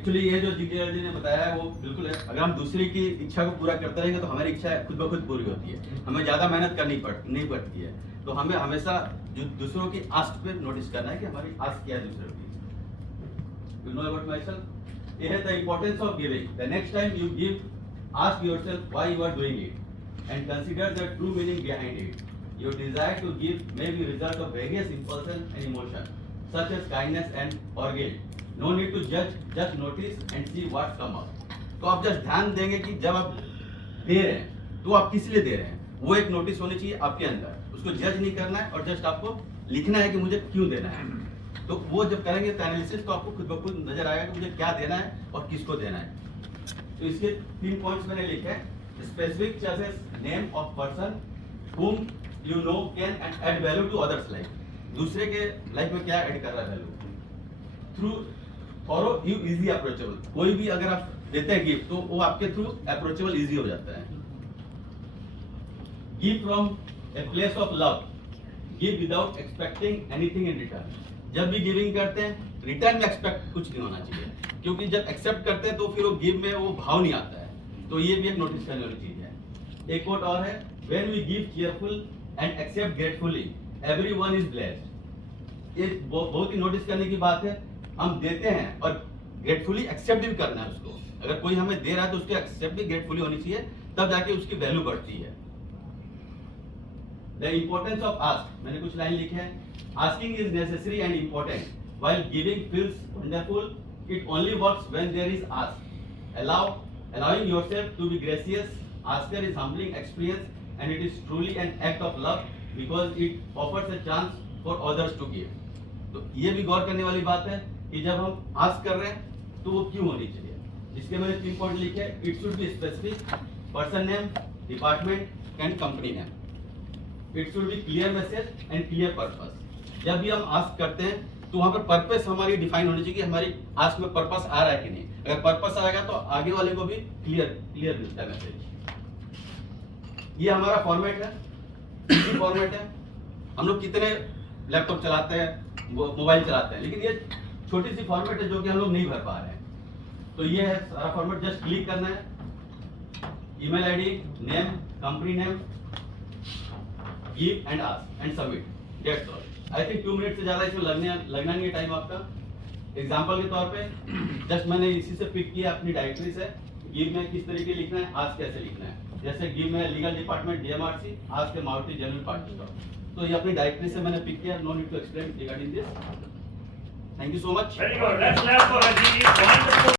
Actually ये जो दिग्विजय जी ने बताया है वो बिल्कुल है। अगर हम दूसरे की इच्छा को पूरा करते रहेंगे तो हमारी इच्छा खुद ब खुद पूरी होती है, हमें ज़्यादा मेहनत करनी नहीं पड़ती है। तो हमें हमेशा जो दूसरों की आस्क पे नोटिस करना है कि हमारी आस्क क्या है दूसरों की। You know about myself, ये है the importance of giving. The next time you give, ask yourself why you are doing it and consider the true meaning behind it. Your desire to give may be result of various impulsion and emotion such as kindness and or guilt. No need to judge, just notice and see what come up. तो आप just ध्यान देंगे कि जब आप दे रहे हैं तो आप किस लिए दे रहे हैं, वो एक नोटिस होनी चाहिए आपके अंदर। उसको जज नहीं करना है और जस्ट आपको लिखना है कि मुझे क्यों देना है। तो वो जब करेंगे तो एनालिसिस तो आपको खुद ब खुद नजर आएगा कि मुझे क्या देना है और किसको देना है। तो इसके 3 पॉइंट्स मैंने लिखे हैं। Specific choices, name of person whom you know can add value to others life. दूसरे के लाइफ में क्या ऐड कर रहा है value. Through thorough you easy approachable, कोई भी अगर आप देते हैं गिफ्ट तो वो आपके थ्रू अप्रोचेबल इजी हो जाता है। Give from a place of love, give without expecting anything in return. जब भी गिविंग करते हैं रिटर्न में एक्सपेक्ट कुछ नहीं होना चाहिए, क्योंकि जब एक्सेप्ट करते हैं तो फिर वो गिव में वो भाव नहीं आता है। तो ये भी एक नोटिस करने वाली चीज है। एक कोट और है, when we give cheerfully and accept gratefully everyone is blessed. ये बहुत ही नोटिस करने की बात है। हम देते हैं और ग्रेटफुली एक्सेप्ट भी करना है उसको। अगर कोई हमें दे रहा है तो उसकी एक्सेप्ट भी ग्रेटफुली होनी चाहिए, तब जाके उसकी वैल्यू बढ़ती है। द इंपॉर्टेंस ऑफ आस्क, मैंने कुछ लाइन लिखे हैं। Asking is necessary and important while giving feels wonderful, it only works when there is ask. allowing yourself to be gracious asker is humbling experience and it is truly an act of love because it offers a chance for others to give. तो ये भी गौर करने वाली बात है कि जब हम आस्क कर रहे हैं तो वो क्यों होनी चाहिए। जिसके मैंने 3 पॉइंट लिखे हैं। It should be specific, person name, department and company name. It should be clear message and clear purpose. जब भी हम आस्क करते हैं तो वहां पर पर्पस हमारी डिफाइन होनी चाहिए कि हमारी आस्क में पर्पस आ रहा है कि नहीं। अगर पर्पस आएगा तो आगे वाले को भी क्लियर मिलता है मैसेज। ये हमारा फॉर्मेट है, इजी फॉर्मेट है। हम लोग कितने लैपटॉप चलाते हैं, मोबाइल चलाते हैं, लेकिन ये छोटी सी फॉर्मेट है जो कि हम लोग नहीं भर पा रहे हैं। तो ये है सारा फॉर्मेट, जस्ट क्लिक करना है। Email ID, name, company name, give and ask and submit, that's all. I think 2 minute से ज्यादा इसमें लगना नहीं है टाइम आपका। एग्जाम्पल के तौर पे जस्ट मैंने इसी से पिक किया अपनी डायरेक्टरी से। गिव में किस तरीके लिखना है, आस्क कैसे लिखना है। जैसे गिव में लीगल डिपार्टमेंट DMRC, आस्क के मारुति जनरल पार्टी स्टॉक। तो ये अपनी डायरेक्टरी से मैंने पिक किया। No need to explain regarding this. Thank you so much. Very good, let's clap for Ajit.